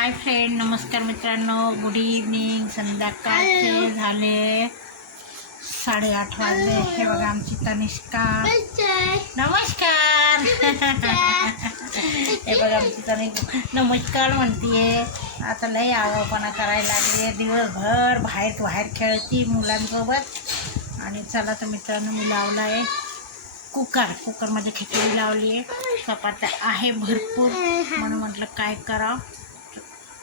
Hi friend नमस्कार मित्रांनो. Good evening संध्याकाळचे झाले साडेआठ वाजले. हे बघा आमची तनिष्का. नमस्कार. हे बघा आमची तनिष्का. नमस्कार म्हणतीये. आता लई आगाऊपणा करायला लागले दिवसभर बाहेर बाहेर खेळती मुलांसोबत. आणि चला तर मित्रांनो मी लावला आहे कुकर. कुकरमध्ये खिचडी लावली आहे चपात्या आहे भरपूर. म्हणून म्हटलं काय करावं?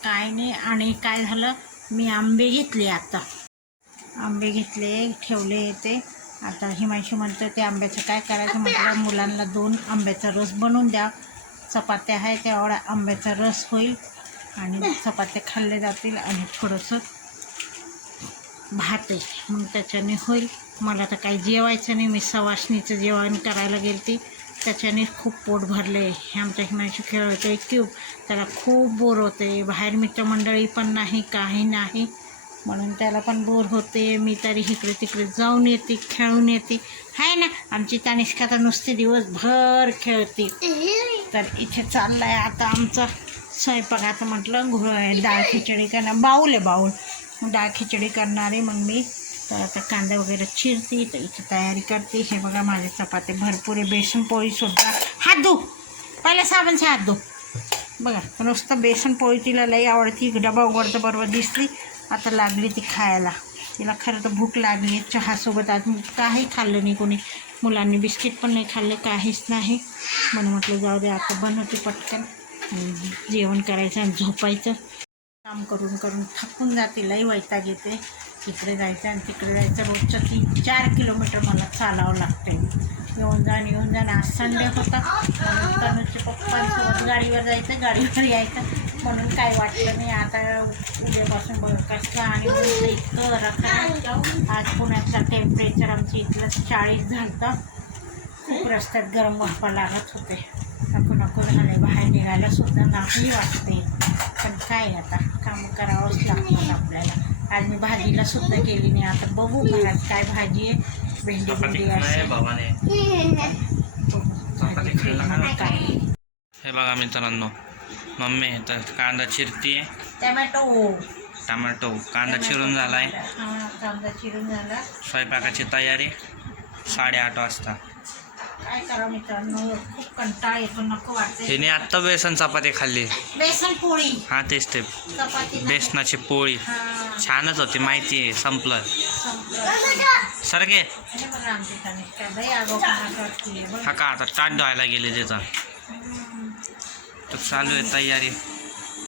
काय नाही आणि काय झालं? मी आंबे घेतले आता. आंबे घेतले ठेवले ते. आता हिमांशी म्हणतो ते आंब्याचं काय करायचं? म्हटलं मुलांना दोन आंब्याचा रस बनवून द्या. चपात्या आहे तेवढा आंब्याचा रस होईल आणि चपात्या खाल्ले जातील आणि थोडंसं भात आहे मग त्याच्याने होईल. मला तर काही जेवायचं नाही. मी सवासणीचं जेवण करायला गेली होती त्याच्याने खूप पोट भरले. हे आमच्या हिमांशी खेळ होते क्यूब त्याला खूप बोर होते. बाहेर मित्रमंडळी पण नाही काही नाही. म्हणून त्याला पण बोर होते. मी तरी इकडे तिकडे जाऊन येते खेळून येते. आहे ना आमची तानिष्का तर नुसती दिवसभर खेळते. तर इथे चाललं आहे आता आमचं स्वयंपाक. आता म्हटलं घोळ डाळ खिचडी करणार. बाऊल आहे बाऊल. डाळ खिचडी करणारे मग मी तर आता कांदा वगैरे चिरते तर इथे तयारी करते. हे बघा माझे चपाते भरपूर आहे. बेसन पोळीसुद्धा हात धू. पहिला साबणचे हात धू. बघा नुसतं बेसन पोळी तिला लई आवडती. डबा उघडतं बरोबर दिसली. आता लागली ती खायला. तिला खरं तर भूक लागली चहासोबत आज काही खाल्लं नाही कोणी. मुलांनी बिस्किट पण नाही खाल्लं काहीच नाही. म्हणून म्हटलं जाऊ दे आता बनवते पटकन. जेवण करायचं आणि झोपायचं. काम करून करून थकून जाते. लई वैताग येते. तिकडे जायचं आणि तिकडे जायचं. रोजचं तीन चार किलोमीटर मला चालावं लागते येऊन जाण येऊन जाण आज संडे होता. म्हणून तनुजच्या पप्पांसोबत गाडीवर जायचं गाडीवर यायचं. म्हणून काय वाटलं नाही आता उद्यापासून बघ कसं आणि इतकं रखा आज पुण्याचं टेम्परेचर आमचं इथलं चाळीस झालं खूप रस्त्यात गरम वाफा लागत होते. नको नको झाले. बाहेर निघायला सुद्धा नाही वाटते पण काय आता? कामं करावंच लागतं आपल्याला. आज मी भाजीला सुद्धा केली नाही. आता बघू घरात काय भाजी आहे. भेंडी चपाती भेंडी आहे हे बघा मित्रांनो मम्मी तर कांदा चिरतीये. टमॅटो. टमॅटो कांदा चिरून झालाय. हा कांदा चिरून झाला. स्वयंपाकाची तयारी साडेआठ वाजता. काय करा मित्रांनो? खूप कंटाळा येतो नको वाटते हिने आत्ता बेसन चपाती खाल्ली. बेसन पोळी. हा तेच ते. चपाती नाही. बेसनाची पोळी. हा. छानच होती माहिती आहे संपलं. हे बघा आमची आगाऊपणा करते बघ हा का आता ताट धुवायला गेले त्याचा तर चालू आहे तयारी.